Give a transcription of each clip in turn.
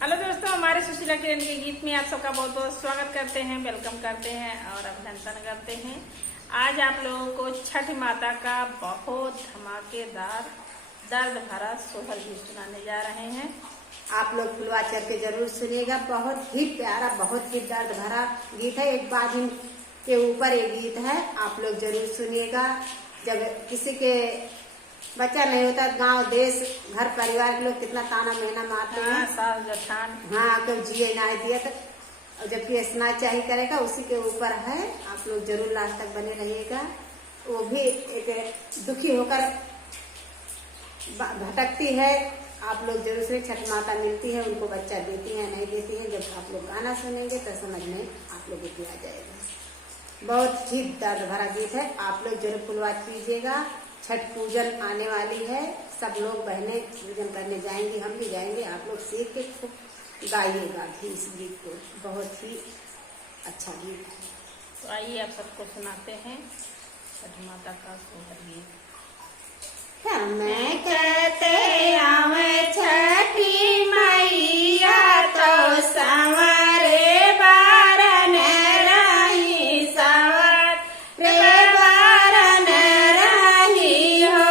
Hello दोस्तों, हमारे सुशीला किरण के गीत में आप सबका बहुत बहुत स्वागत करते हैं, वेलकम करते हैं और अभिनंदन करते हैं। आज आप लोगों को छठ माता का बहुत धमाकेदार दर्द भरा सोहर गीत सुनाने जा रहे हैं। आप लोग फुलवा चढ़ के जरूर सुनिएगा। बहुत ही प्यारा, बहुत ही दर्द भरा गीत है। एक बाधिन के ऊपर ये गीत है, आप लोग जरूर सुनिएगा। जब किसी के बच्चा नहीं होता, गांव देश घर परिवार के लोग कितना ताना मेहना मारते हैं। सास जठान, हाँ, कब जिए ना दिया तो, और जबकि स्नान चाहिए करेगा, उसी के ऊपर है। आप लोग जरूर लास्ट तक बने रहिएगा। वो भी एक दुखी होकर भटकती है। आप लोग जरूर से छठ माता मिलती है, उनको बच्चा देती है नहीं देती है। जब आप लोग गाना सुनेंगे तो समझ में आप लोगों को आ जाएगा। बहुत ही दर्द भरा गीत है, आप लोग जरूर फुलवा कीजिएगा। छठ पूजन आने वाली है, सब लोग बहनें पूजन करने जाएंगी, हम भी जाएंगे। आप लोग सीख के खूब गाइएगा भी इस गीत को, बहुत ही अच्छा गीत है। तो आइए आप सबको सुनाते हैं छठ माता का सोहर गीत। मैं कहते आवे छठी मैया तो संवरे बारन रही, संवरे बारन रही हो।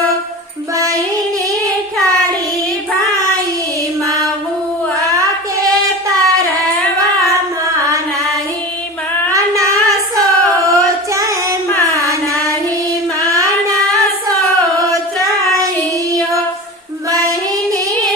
बहिनी ठाड़ी भाई महुआ के तरवा मानही माना सोचे, मानही माना सोच। बहिनी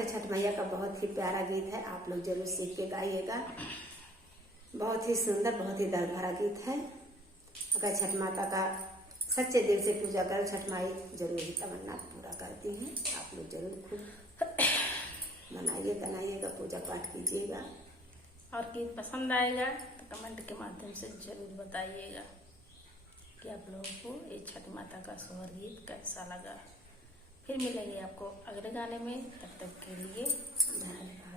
है छठ मैया का बहुत ही प्यारा गीत है, आप लोग जरूर सीख के गाइएगा। बहुत ही सुंदर, बहुत ही दर्द भरा गीत है। अगर छठ माता का सच्चे दिल से पूजा करो, छठ माई जरूर ही तमन्ना पूरा करती हैं। आप लोग जरूर खुद बनाइए, बनाइएगा, पूजा पाठ कीजिएगा। और गीत पसंद आएगा तो कमेंट के माध्यम से जरूर बताइएगा कि आप लोगों को ये छठ माता का सोहर गीत कैसा लगा। फिर मिलेंगे आपको अगले गाने में, तब तक के लिए धन्यवाद।